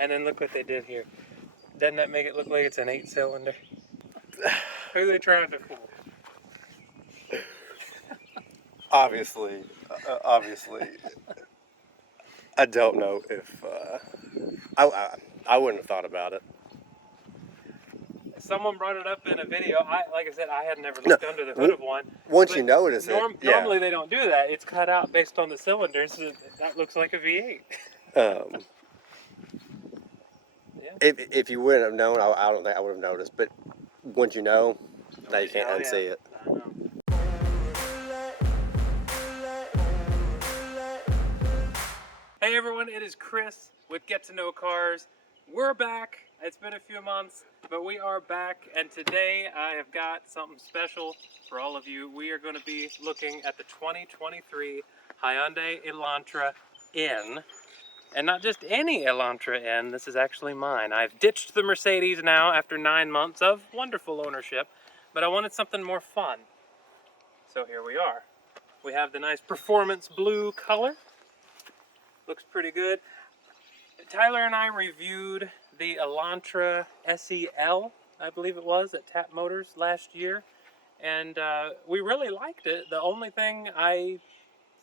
And then look what they did here. Doesn't that make it look like it's an 8-cylinder? Who are they trying to fool? Obviously, I don't know if I wouldn't have thought about it. Someone brought it up in a video. Like I said, I had never looked under the hood of one. Once you notice it, yeah. Normally they don't do that. It's cut out based on the cylinders. So that looks like a V8. Yeah. If you wouldn't have known, I don't think I would have noticed. But once you know, now you can't unsee it. I know. Hey everyone, it is Chris with Get to Know Cars. We're back. It's been a few months, but we are back, and today I have got something special for all of you. We are going to be looking at the 2023 Hyundai Elantra N, and not just any Elantra N. This is actually mine. I've ditched the Mercedes now after 9 months of wonderful ownership, but I wanted something more fun. So here we are. We have the nice performance blue color. Looks pretty good. Tyler and I reviewed the Elantra SEL, I believe it was, at Tap Motors last year, and we really liked it. The only thing I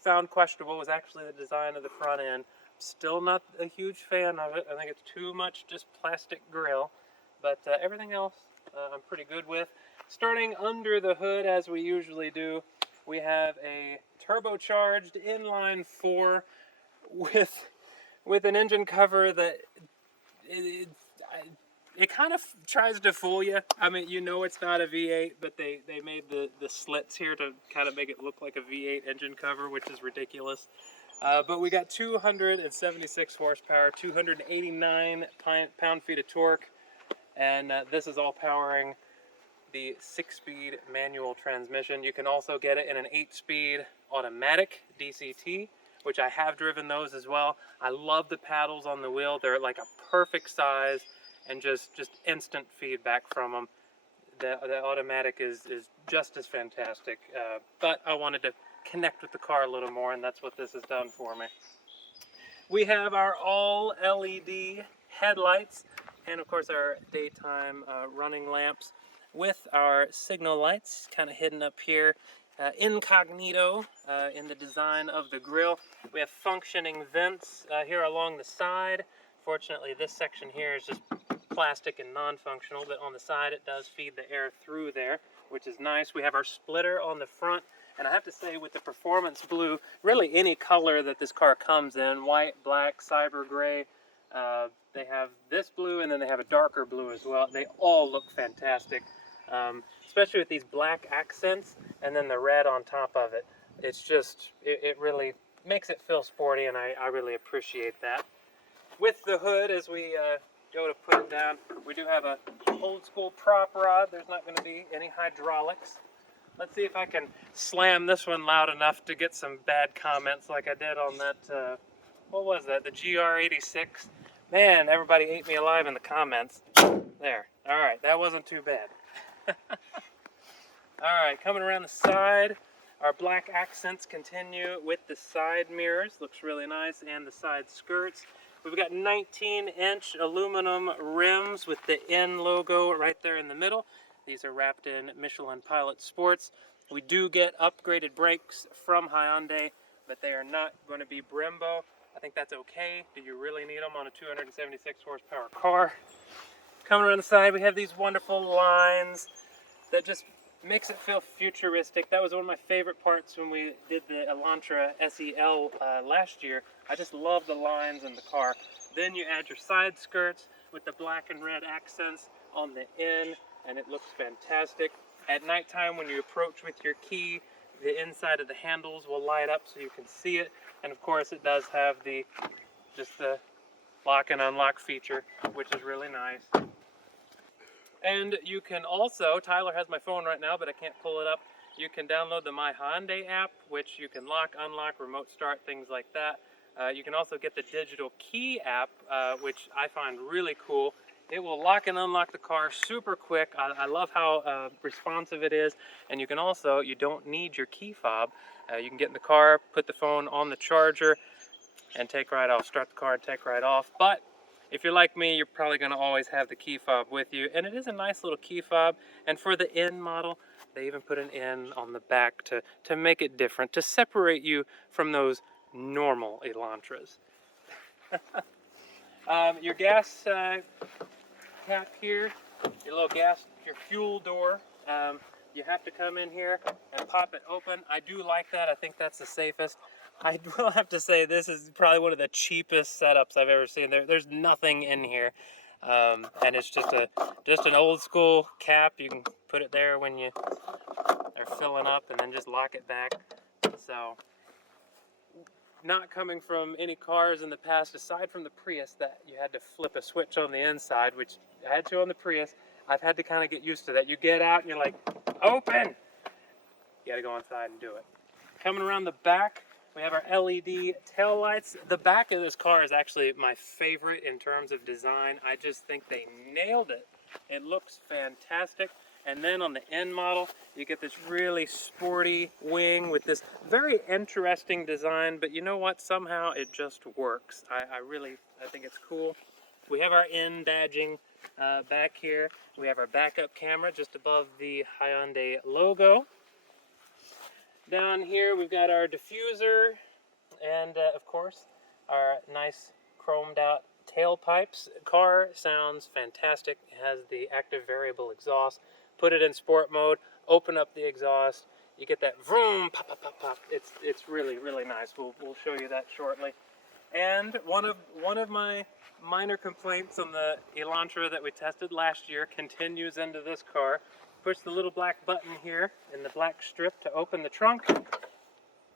found questionable was actually the design of the front end. Still not a huge fan of it. I think it's too much just plastic grille, but everything else I'm pretty good with. Starting under the hood, as we usually do, we have a turbocharged inline 4 with an engine cover that it kind of tries to fool you. I mean, you know it's not a V8, but they made the slits here to kind of make it look like a V8 engine cover, which is ridiculous. But we got 276 horsepower, 289 pound-feet of torque, and this is all powering the 6-speed manual transmission. You can also get it in an 8-speed automatic DCT, which I have driven those as well. I love the paddles on the wheel. They're like a perfect size and just instant feedback from them. The automatic is just as fantastic. But I wanted to connect with the car a little more, and that's what this has done for me. We have our all LED headlights and of course our daytime running lamps with our signal lights kind of hidden up here. Incognito in the design of the grille. We have functioning vents here along the side. Fortunately, this section here is just plastic and non-functional, but on the side it does feed the air through there, which is nice. We have our splitter on the front, and I have to say with the performance blue, really any color that this car comes in, white, black, cyber gray, they have this blue and then they have a darker blue as well. They all look fantastic. Especially with these black accents and then the red on top of it. It's just, it really makes it feel sporty, and I really appreciate that. With the hood, as we go to put it down, we do have a old school prop rod. There's not going to be any hydraulics. Let's see if I can slam this one loud enough to get some bad comments like I did on that, what was that, the GR86. Man, everybody ate me alive in the comments. There, all right, that wasn't too bad. Alright, coming around the side, our black accents continue with the side mirrors. Looks really nice, and the side skirts. We've got 19-inch aluminum rims with the N logo right there in the middle. These are wrapped in Michelin Pilot Sports. We do get upgraded brakes from Hyundai, but they are not going to be Brembo. I think that's okay. Do you really need them on a 276 horsepower car? Coming around the side, we have these wonderful lines that just makes it feel futuristic. That was one of my favorite parts when we did the Elantra SEL last year. I just love the lines in the car. Then you add your side skirts with the black and red accents on the N, and it looks fantastic. At nighttime, when you approach with your key, the inside of the handles will light up so you can see it. And of course, it does have the lock and unlock feature, which is really nice. And you can also, Tyler has my phone right now, but I can't pull it up. You can download the My Hyundai app, which you can lock, unlock, remote start, things like that. You can also get the digital key app, which I find really cool. It will lock and unlock the car super quick. I love how responsive it is. And you can also, you don't need your key fob. You can get in the car, put the phone on the charger, and take right off. Start the car and take right off. But If you're like me, you're probably going to always have the key fob with you, and it is a nice little key fob. And for the N model, they even put an N on the back to make it different, to separate you from those normal Elantras. Your gas cap here, your little gas, your fuel door. You have to come in here and pop it open. I do like that. I think that's the safest. I will have to say this is probably one of the cheapest setups I've ever seen. There's nothing in here, and it's just an old school cap. You can put it there when you are filling up, and then just lock it back. So, not coming from any cars in the past, aside from the Prius, that you had to flip a switch on the inside, which I had to on the Prius. I've had to kind of get used to that. You get out and you're like, open! You gotta go inside and do it. Coming around the back, we have our LED tail lights. The back of this car is actually my favorite in terms of design. I just think they nailed it. It looks fantastic. And then on the N model, you get this really sporty wing with this very interesting design, but you know what? Somehow it just works. I think it's cool. We have our N badging back here. We have our backup camera just above the Hyundai logo. Down here we've got our diffuser and of course our nice chromed out tailpipes. Car sounds fantastic. It has the active variable exhaust. Put it in sport mode, open up the exhaust, you get that vroom, pop, pop, pop, pop. It's really, really nice. We'll show you that shortly. And one of my minor complaints on the Elantra that we tested last year continues into this car. Push the little black button here in the black strip to open the trunk,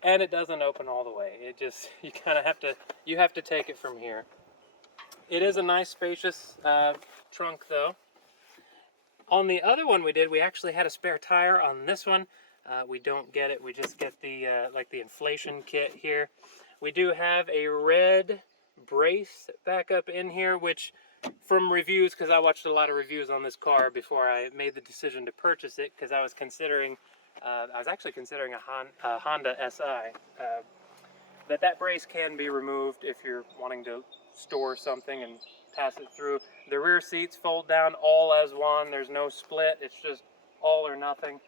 and it doesn't open all the way. It just, you kind of have to take it from here. It is a nice spacious trunk though. On the other one we did, we actually had a spare tire. On this one, we don't get it. We just get the like the inflation kit here. We do have a red brace backup in here, which from reviews, because I watched a lot of reviews on this car before I made the decision to purchase it, because I was actually considering a Honda SI. That brace can be removed if you're wanting to store something and pass it through. The rear seats fold down all as one. There's no split. It's just all or nothing.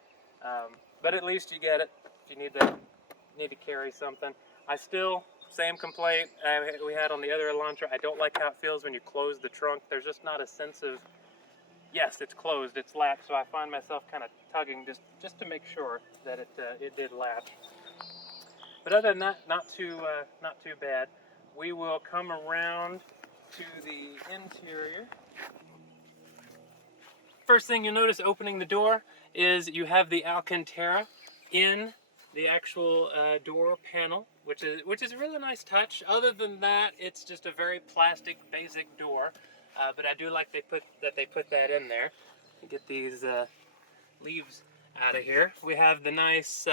But at least you get it if you need to carry something. Same complaint we had on the other Elantra. I don't like how it feels when you close the trunk. There's just not a sense of, yes, it's closed, it's latched. So I find myself kind of tugging just to make sure that it did latch. But other than that, not too bad. We will come around to the interior. First thing you'll notice opening the door is you have the Alcantara in the actual door panel, which is a really nice touch. Other than that, it's just a very plastic, basic door. But I do like they put that in there. Get these leaves out of here. We have the nice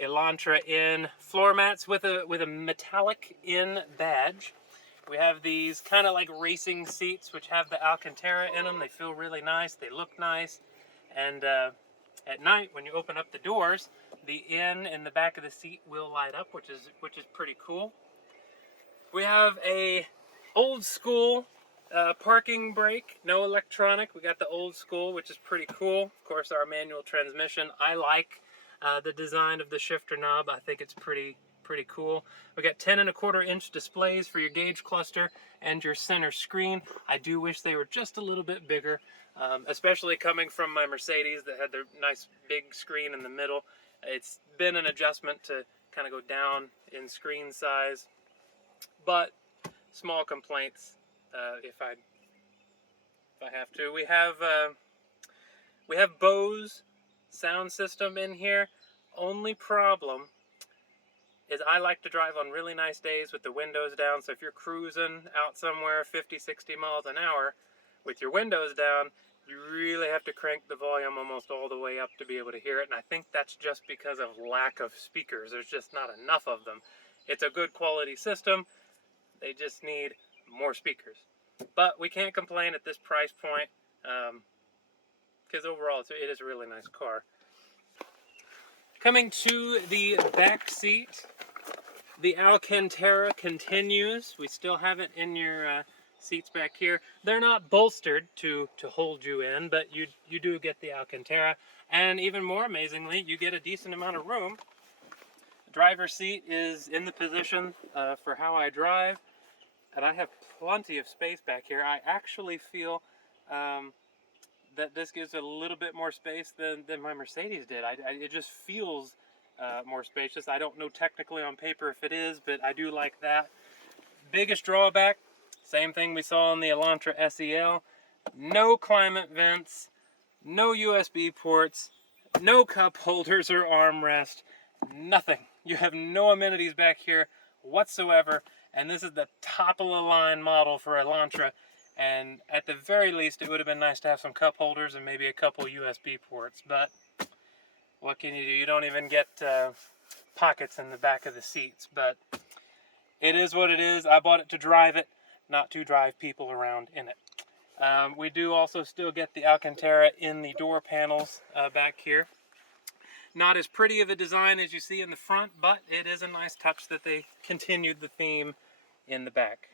Elantra N floor mats with a metallic N badge. We have these kind of like racing seats which have the Alcantara in them. They feel really nice. They look nice. And at night when you open up the doors, the N in the back of the seat will light up, which is pretty cool. We have a old school parking brake, no electronic. We got the old school, which is pretty cool. Of course, our manual transmission. I like the design of the shifter knob. I think it's pretty cool. We got 10.25-inch displays for your gauge cluster and your center screen. I do wish they were just a little bit bigger, especially coming from my Mercedes that had their nice big screen in the middle. It's been an adjustment to kind of go down in screen size, but small complaints if I have to. We have Bose sound system in here. Only problem is I like to drive on really nice days with the windows down. So if you're cruising out somewhere 50, 60 miles an hour with your windows down, you really have to crank the volume almost all the way up to be able to hear it. And I think that's just because of lack of speakers. There's just not enough of them. It's a good quality system. They just need more speakers. But we can't complain at this price point because overall it is a really nice car. Coming to the back seat, the Alcantara continues. We still have it in your seats back here. They're not bolstered to hold you in, but you do get the Alcantara. And even more amazingly, you get a decent amount of room. The driver's seat is in the position for how I drive, and I have plenty of space back here. I actually feel that this gives a little bit more space than my Mercedes did. It just feels more spacious. I don't know technically on paper if it is, but I do like that. Biggest drawback, same thing we saw on the Elantra SEL. No climate vents, no USB ports, no cup holders or armrest, nothing. You have no amenities back here whatsoever, and this is the top of the line model for Elantra. And at the very least, it would have been nice to have some cup holders and maybe a couple USB ports, but what can you do? You don't even get pockets in the back of the seats, but it is what it is. I bought it to drive it, not to drive people around in it. We do also still get the Alcantara in the door panels back here. Not as pretty of a design as you see in the front, but it is a nice touch that they continued the theme in the back.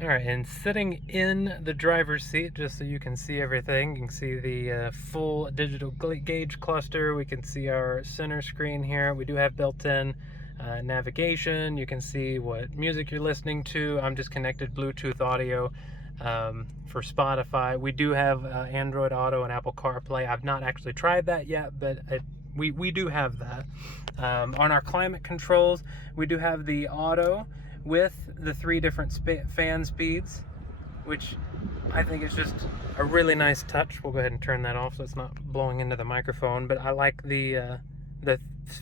Alright, and sitting in the driver's seat, just so you can see everything, you can see the full digital gauge cluster, we can see our center screen here, we do have built-in navigation, you can see what music you're listening to. I'm just connected Bluetooth audio for Spotify. We do have Android Auto and Apple CarPlay. I've not actually tried that yet, but we do have that. On our climate controls, we do have the auto with the 3 different fan speeds, which I think is just a really nice touch. We'll go ahead and turn that off so it's not blowing into the microphone, but I like the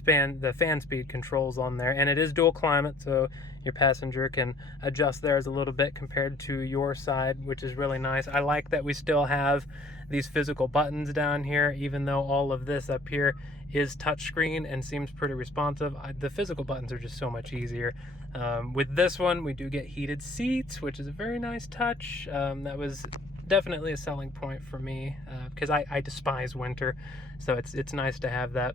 fan speed controls on there, and it is dual climate, so your passenger can adjust theirs a little bit compared to your side, which is really nice. I like that we still have these physical buttons down here, even though all of this up here is touchscreen and seems pretty responsive. The physical buttons are just so much easier. With this one, we do get heated seats, which is a very nice touch. That was definitely a selling point for me because I despise winter, so it's nice to have that.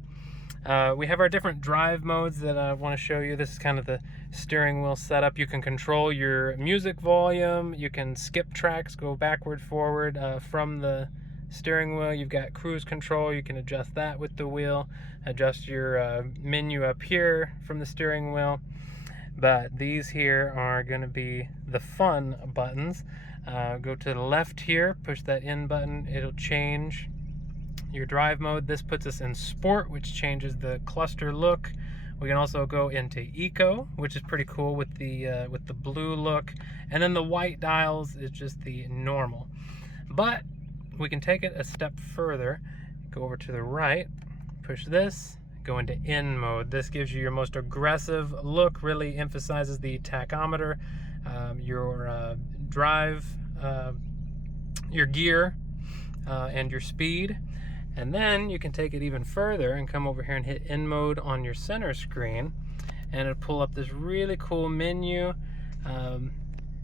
We have our different drive modes that I want to show you. This is kind of the steering wheel setup. You can control your music volume, you can skip tracks, go backward, forward from the steering wheel. You've got cruise control, you can adjust that with the wheel, adjust your menu up here from the steering wheel. But these here are going to be the fun buttons. Go to the left here, push that in button, it'll change your drive mode. This puts us in sport, which changes the cluster look. We can also go into eco, which is pretty cool with the blue look, and then the white dials is just the normal. But we can take it a step further, go over to the right, push this, go into in mode. This gives you your most aggressive look, really emphasizes the tachometer, your drive, your gear, and your speed. And then you can take it even further and come over here and hit in mode on your center screen, and it'll pull up this really cool menu,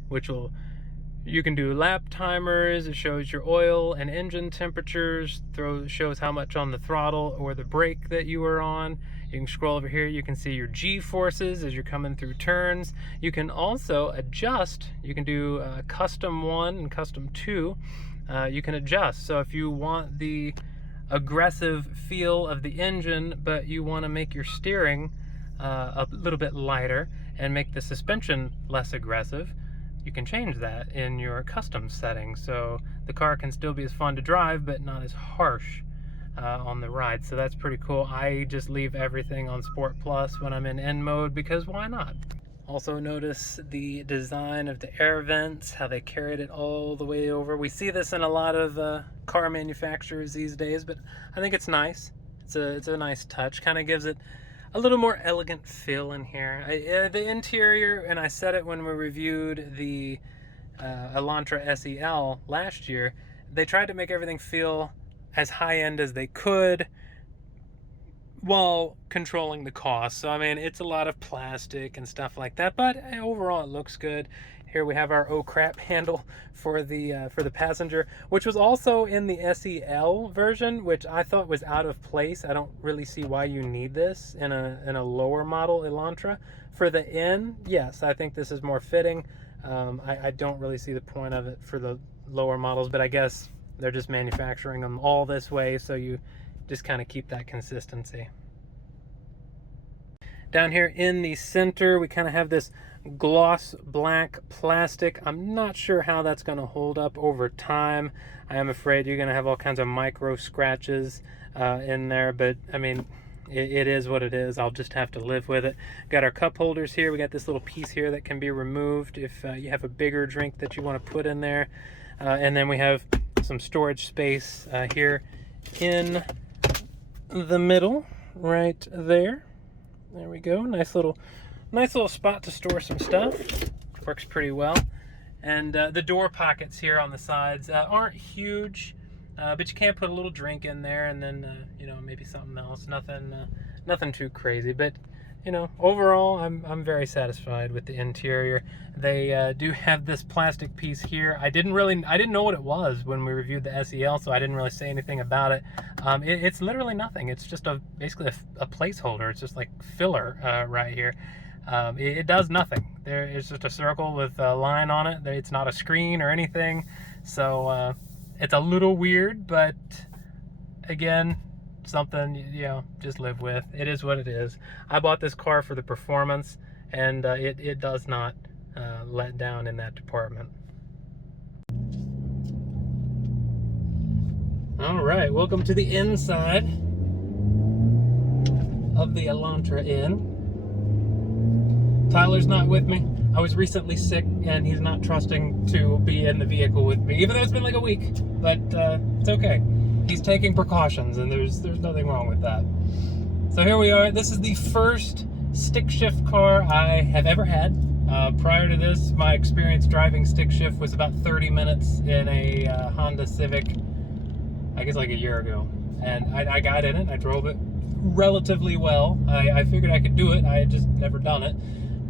which you can do lap timers. It shows your oil and engine temperatures, shows how much on the throttle or the brake that you are on. You can scroll over here, you can see your G-forces as you're coming through turns. You can also adjust, you can do custom 1 and custom 2. You can adjust, so if you want the aggressive feel of the engine, but you want to make your steering a little bit lighter and make the suspension less aggressive, you can change that in your custom settings, so the car can still be as fun to drive but not as harsh on the ride. So that's pretty cool. I just leave everything on Sport Plus when I'm in N mode because why not? Also notice the design of the air vents, how they carried it all the way over. We see this in a lot of car manufacturers these days, but I think it's nice. It's a nice touch. Kind of gives it a little more elegant feel in here. The interior, and I said it when we reviewed the Elantra SEL last year, they tried to make everything feel as high-end as they could while controlling the cost. So I mean, it's a lot of plastic and stuff like that, but overall it looks good. Here we have our oh crap handle for the passenger, which was also in the SEL version, which I thought was out of place. I don't really see why you need this in a lower model Elantra. For the N, yes, I think this is more fitting. I don't really see the point of it for the lower models, but I guess they're just manufacturing them all this way, so you just kind of keep that consistency. Down here in the center, we kind of have this gloss black plastic. I'm not sure how that's going to hold up over time. I am afraid you're going to have all kinds of micro scratches in there, but I mean, it is what it is. I'll just have to live with it. Got our cup holders here. We got this little piece here that can be removed if you have a bigger drink that you want to put in there. And then we have some storage space here in the middle, right there. There we go. Nice little spot to store some stuff. Works pretty well. And the door pockets here on the sides aren't huge, but you can put a little drink in there, and then you know, maybe something else. Nothing too crazy, but you know, overall, I'm very satisfied with the interior. They do have this plastic piece here. I didn't know what it was when we reviewed the SEL, so I didn't really say anything about it. It's literally nothing. It's just basically a placeholder. It's just like filler right here. It does nothing. It's just a circle with a line on it. It's not a screen or anything, so it's a little weird, but again, something, you know, just live with. It is what it is. I bought this car for the performance, and it does not let down in that department. All right, welcome to the inside of the Elantra N. Tyler's not with me. I was recently sick, and he's not trusting to be in the vehicle with me, even though it's been like a week, but it's okay. He's taking precautions, and there's nothing wrong with that. So here we are. This is the first stick shift car I have ever had. Prior to this, my experience driving stick shift was about 30 minutes in a Honda Civic, I guess like a year ago. And I got in it. I drove it relatively well. I figured I could do it. I had just never done it.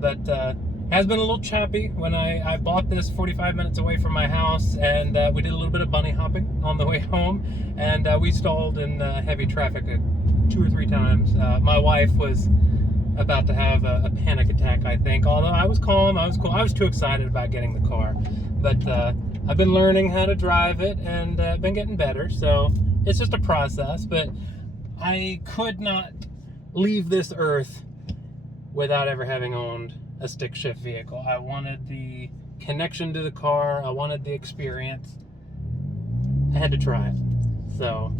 But has been a little choppy. When I bought this 45 minutes away from my house, and we did a little bit of bunny hopping on the way home, and we stalled in heavy traffic 2 or 3 times. My wife was about to have a panic attack, I think, although I was calm, I was cool. I was too excited about getting the car, but I've been learning how to drive it, and been getting better, so it's just a process. But I could not leave this earth without ever having owned a stick shift vehicle. I wanted the connection to the car. I wanted the experience. I had to try it. So,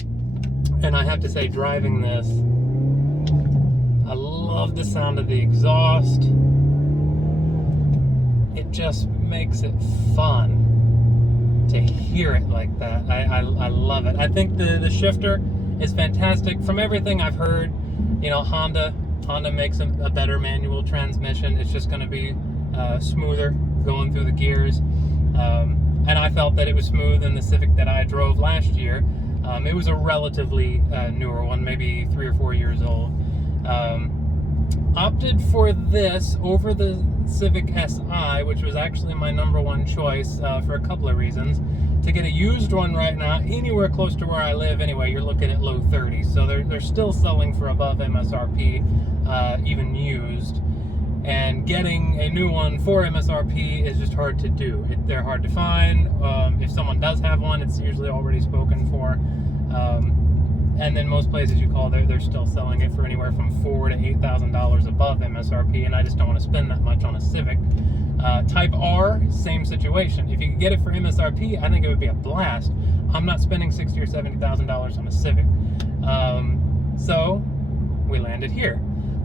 and I have to say, driving this, I love the sound of the exhaust. It just makes it fun to hear it like that. I love it. I think the shifter is fantastic. From everything I've heard, you know, Honda makes a better manual transmission. It's just going to be smoother going through the gears. And I felt that it was smooth in the Civic that I drove last year. It was a relatively newer one, maybe 3 or 4 years old. Opted for this over the Civic Si, which was actually my #1 choice for a couple of reasons. To get a used one right now, anywhere close to where I live anyway, you're looking at low 30s. So they're still selling for above MSRP, even used. And getting a new one for MSRP is just hard to do. They're hard to find. If someone does have one, it's usually already spoken for. And then most places you call, they're still selling it for anywhere from $4,000 to $8,000 above MSRP, and I just don't want to spend that much on a Civic. Type R, same situation. If you could get it for MSRP, I think it would be a blast. I'm not spending $60,000 or $70,000 on a Civic. So we landed here.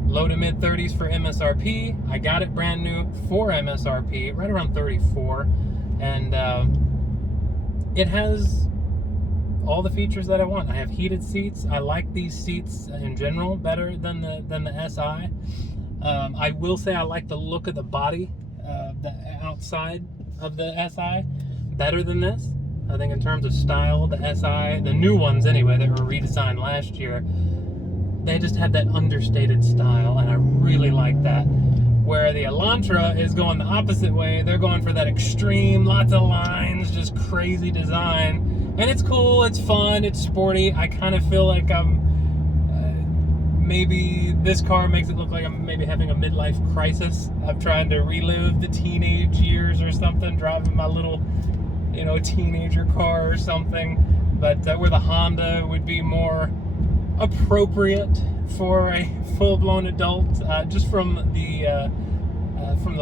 Low to mid 30s for MSRP. I got it brand new for MSRP, right around 34, and it has all the features that I want. I have heated seats. I like these seats in general better than the SI. I will say I like the look of the body, the outside of the SI, better than this. I think in terms of style, the SI, the new ones anyway, that were redesigned last year, they just had that understated style, and I really like that. Where the Elantra is going the opposite way. They're going for that extreme, lots of lines, just crazy design. And it's cool, it's fun, it's sporty. I kind of feel like I'm maybe this car makes it look like I'm maybe having a midlife crisis. I'm trying to relive the teenage years or something, driving my little, teenager car or something. But where the Honda would be more appropriate for a full-blown adult, just from the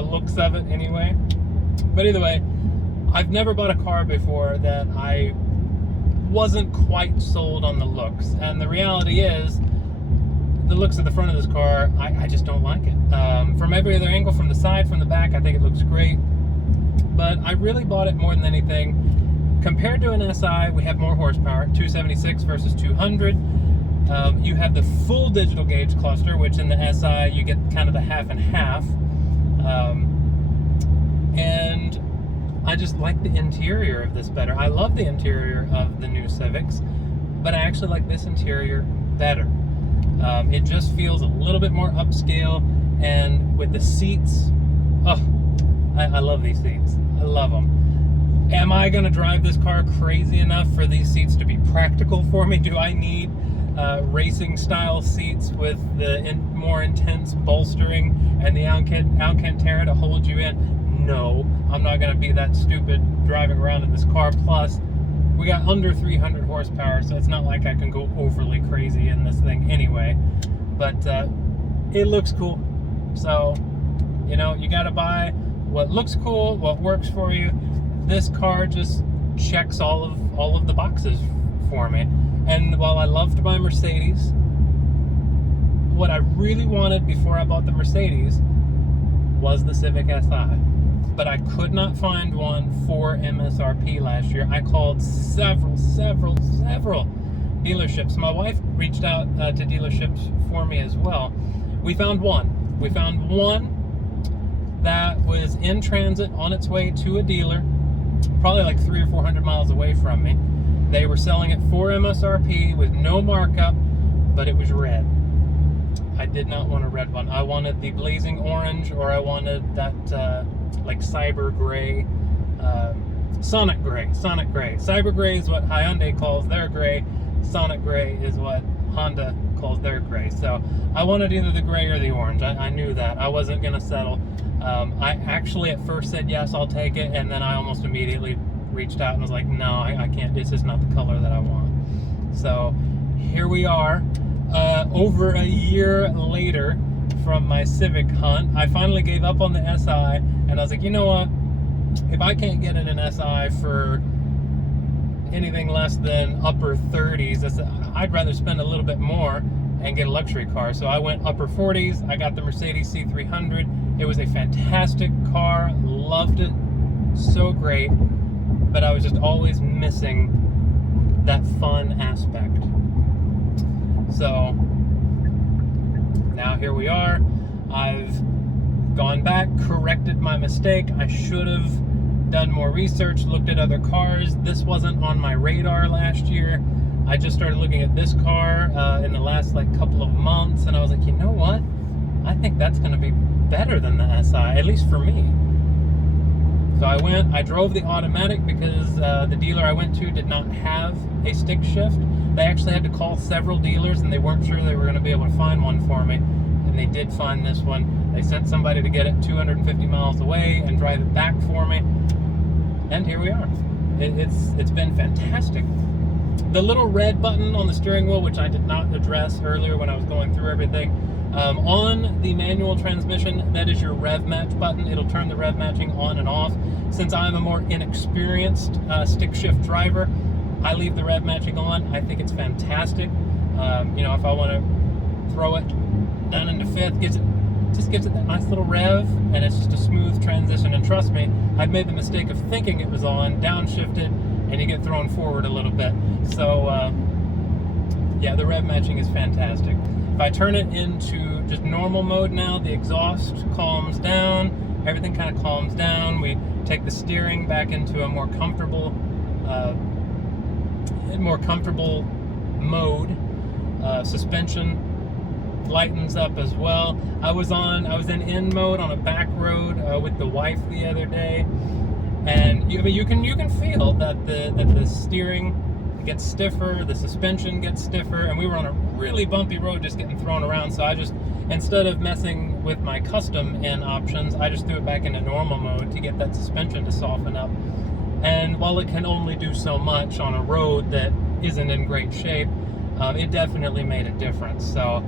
looks of it anyway. But either way, I've never bought a car before that I wasn't quite sold on the looks. And the reality is, the looks of the front of this car, I just don't like it. From every other angle, from the side, from the back, I think it looks great. But I really bought it more than anything. Compared to an SI, we have more horsepower, 276 versus 200. You have the full digital gauge cluster, which in the SI, you get kind of the half and half. And I just like the interior of this better. I love the interior of the new Civics, but I actually like this interior better. It just feels a little bit more upscale, and with the seats, I love these seats. I love them. Am I going to drive this car crazy enough for these seats to be practical for me? Do I need racing style seats with the more intense bolstering and the Alcantara to hold you in? No, I'm not going to be that stupid driving around in this car. Plus, we got under 300 horsepower, so it's not like I can go overly crazy in this thing anyway. But it looks cool. So, you got to buy what looks cool, what works for you. This car just checks all of the boxes for me. And while I loved my Mercedes, what I really wanted before I bought the Mercedes was the Civic Si. But I could not find one for MSRP last year. I called several dealerships. My wife reached out to dealerships for me as well. We found one. We found one that was in transit on its way to a dealer, probably like 300 or 400 miles away from me. They were selling it for MSRP with no markup, but it was red. I did not want a red one. I wanted the blazing orange, or I wanted that like cyber gray, sonic gray. Cyber gray is what Hyundai calls their gray. Sonic gray is what Honda calls their gray. So I wanted either the gray or the orange. I knew that. I wasn't going to settle. I actually at first said yes, I'll take it, and then I almost immediately reached out and was like, no, I can't. This is not the color that I want. So here we are, over a year later from my Civic hunt. I finally gave up on the SI, and I was like, you know what? If I can't get it an SI for anything less than upper 30s, I'd rather spend a little bit more and get a luxury car. So I went upper 40s. I got the Mercedes C300. It was a fantastic car. Loved it. So great. But I was just always missing that fun aspect. So now here we are. I've gone back, corrected my mistake. I should have done more research, looked at other cars. This wasn't on my radar last year. I just started looking at this car in the last couple of months, and I was like, you know what? I think that's going to be better than the SI, at least for me. So I drove the automatic because the dealer I went to did not have a stick shift. They actually had to call several dealers, and they weren't sure they were going to be able to find one for me. And they did find this one. They sent somebody to get it 250 miles away and drive it back for me. And here we are. It's been fantastic. The little red button on the steering wheel, which I did not address earlier when I was going through everything, on the manual transmission, that is your rev match button. It'll turn the rev matching on and off. Since I'm a more inexperienced stick shift driver, I leave the rev matching on. I think it's fantastic. If I want to throw it down into fifth, gives it that nice little rev, and it's just a smooth transition. And trust me, I've made the mistake of thinking it was on, downshifted, and you get thrown forward a little bit. So yeah, the rev matching is fantastic. If I turn it into just normal mode now, the exhaust calms down, everything kind of calms down. We take the steering back into a more comfortable mode. Suspension lightens up as well. I was in mode on a back road with the wife the other day, and you can feel that the steering gets stiffer, the suspension gets stiffer, and we were on a really bumpy road just getting thrown around, so I just, instead of messing with my custom N options, I just threw it back into normal mode to get that suspension to soften up. And while it can only do so much on a road that isn't in great shape, it definitely made a difference. So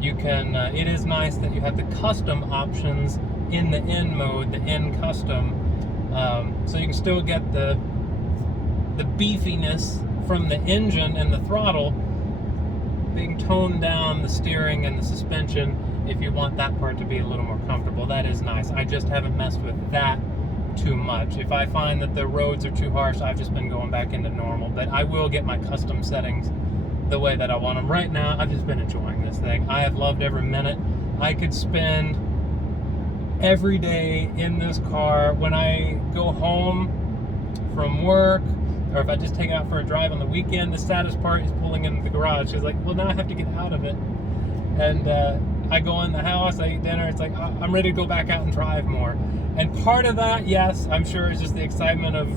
you can, it is nice that you have the custom options in the N mode, the N custom, so you can still get the beefiness from the engine and the throttle, being toned down the steering and the suspension if you want that part to be a little more comfortable. That is nice. I just haven't messed with that too much. If I find that the roads are too harsh, I've just been going back into normal, but I will get my custom settings the way that I want them. Right now, I've just been enjoying this thing. I have loved every minute. I could spend every day in this car. When I go home from work, or if I just take it out for a drive on the weekend, the saddest part is pulling into the garage. It's like, well, now I have to get out of it. And I go in the house, I eat dinner, it's like, I'm ready to go back out and drive more. And part of that, yes, I'm sure is just the excitement of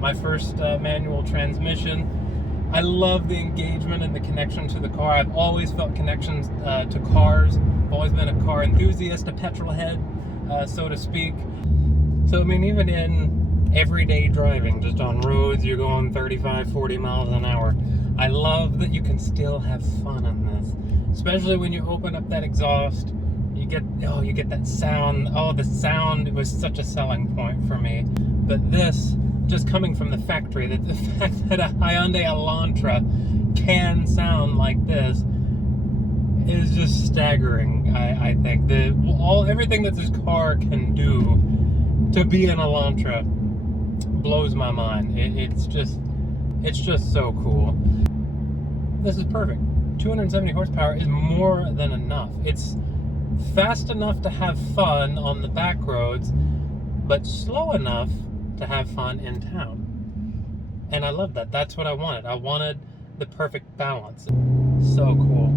my first manual transmission. I love the engagement and the connection to the car. I've always felt connections to cars. I've always been a car enthusiast, a petrol head, so to speak. So, I mean, even in everyday driving, just on roads, you're going 35, 40 miles an hour. I love that you can still have fun on this. Especially when you open up that exhaust, you get that sound. Oh, the sound was such a selling point for me. But this, just coming from the factory, that the fact that a Hyundai Elantra can sound like this is just staggering. I think everything that this car can do to be an Elantra blows my mind. It's just so cool. This is perfect. 270 horsepower is more than enough. It's fast enough to have fun on the back roads, but slow enough to have fun in town. And I love that. That's what I wanted. I wanted the perfect balance. So cool.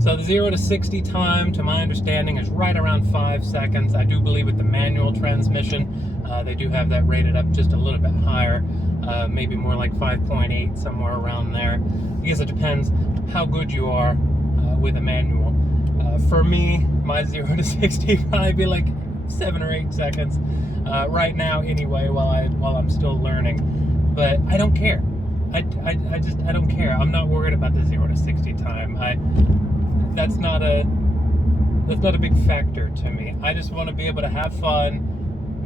So the 0 to 60 time, to my understanding, is right around 5 seconds. I do believe with the manual transmission, they do have that rated up just a little bit higher, maybe more like 5.8, somewhere around there. I guess it depends how good you are with a manual. For me, my 0 to 60 probably be like 7 or 8 seconds right now anyway, while I'm still learning. But I don't care. I don't care. I'm not worried about the 0 to 60 time. That's not a big factor to me. I just want to be able to have fun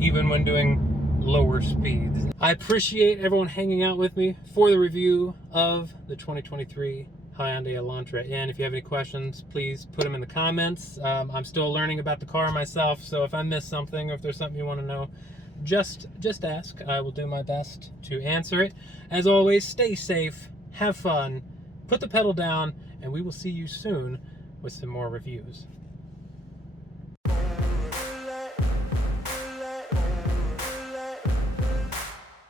even when doing lower speeds. I appreciate everyone hanging out with me for the review of the 2023 Hyundai Elantra N. If you have any questions, please put them in the comments. I'm still learning about the car myself, so if I miss something or if there's something you want to know, just ask. I will do my best to answer it. As always, stay safe, have fun, put the pedal down, and we will see you soon with some more reviews.